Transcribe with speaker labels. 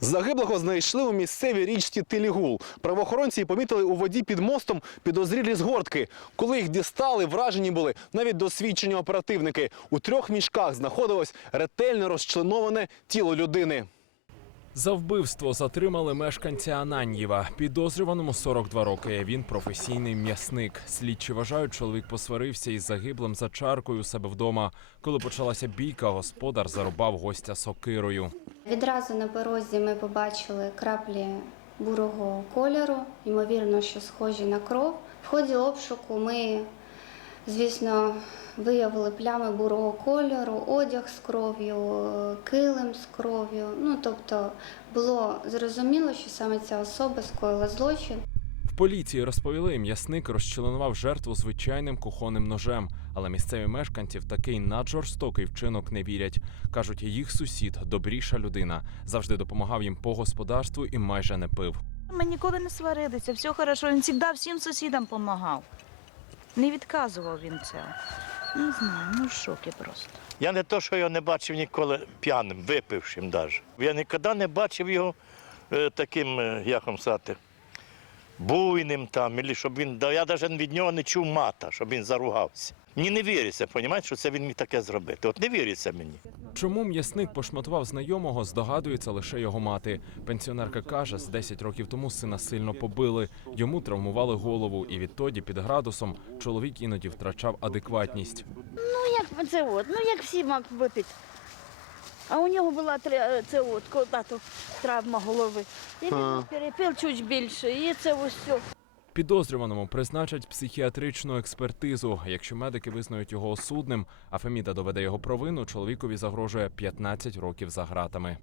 Speaker 1: Загиблого знайшли у місцевій річці Тилігул. Правоохоронці помітили у воді під мостом підозрілі згортки. Коли їх дістали, вражені були навіть досвідчені оперативники. У трьох мішках знаходилось ретельно розчленоване тіло людини.
Speaker 2: За вбивство затримали мешканця Ананьєва. Підозрюваному 42 роки. Він професійний м'ясник. Слідчі вважають, чоловік посварився із загиблим за чаркою у себе вдома. Коли почалася бійка, господар зарубав гостя сокирою.
Speaker 3: Відразу на порозі ми побачили краплі бурого кольору, ймовірно, що схожі на кров. В ході обшуку ми, звісно, виявили плями бурого кольору, одяг з кров'ю, килим з кров'ю. Ну тобто було зрозуміло, що саме ця особа скоїла злочин.
Speaker 2: В поліції розповіли, м'ясник розчленував жертву звичайним кухонним ножем. Але місцеві мешканці в такий наджорстокий вчинок не вірять. кажуть, їх сусід добріша людина, завжди допомагав їм по господарству і майже не пив.
Speaker 4: Ми ніколи не сварилися, все хорошо. Він завжди всім сусідам допомагав. Не відказував він це. Не знаю, ну в шокі просто.
Speaker 5: Я не то, що його не бачив ніколи п'яним, випившим навіть. Я ніколи не бачив його е, таким, е, як вам сказати, буйним там, або щоб він. да Я навіть від нього не чув мата, щоб він заругався. Мені не віриться, розумієте, що це він міг таке зробити. От не віриться мені.
Speaker 2: Чому м'ясник пошматував знайомого, здогадується лише його мати. Пенсіонерка каже, з 10 років тому сина сильно побили. Йому травмували голову, і відтоді під градусом чоловік іноді втрачав адекватність.
Speaker 4: Ну як це от, ну як всі мав випити. А у нього була тре- це от, коли-то травма голови. І він перепив чуть більше, і це ось все.
Speaker 2: Підозрюваному призначать психіатричну експертизу. Якщо медики визнають його осудним, а Феміда доведе його провину, чоловікові загрожує 15 років за ґратами.